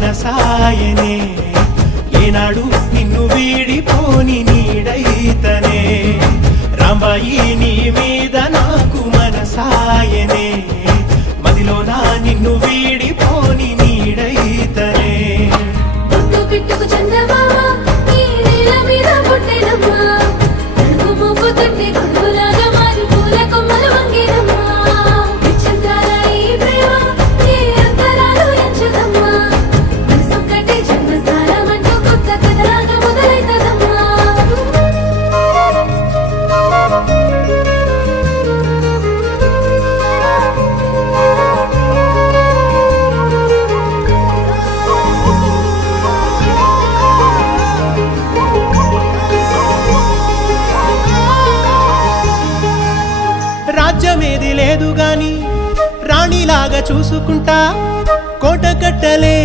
మనసాయనే ఏనాడు నిన్ను వీడిపోని నీడైతనే రాంబాయి నీ మీద నాకు మనసాయనే మదిలోన నిన్ను వీడిపోని నీడైతనే పుట్టు పిట్టుకు చందమామ ఈ నేల మీద పుట్టెనమ్మా అడుగు మోపు తట్టి గొడుగులాగా మారి పూల కొమ్మలు వంగేనమ్మా విచిత్రాల ఈ ప్రేమ ఏ అంతరాలు ఎంచదమ్మా మనసొక్కటే జన్మస్థానం అంటూ కొత్త కథలాగా మొదలైతదమ్మా రాజ్యమేది లేదు గాని రాణిలాగా చూసుకుంటా కోట కట్టలే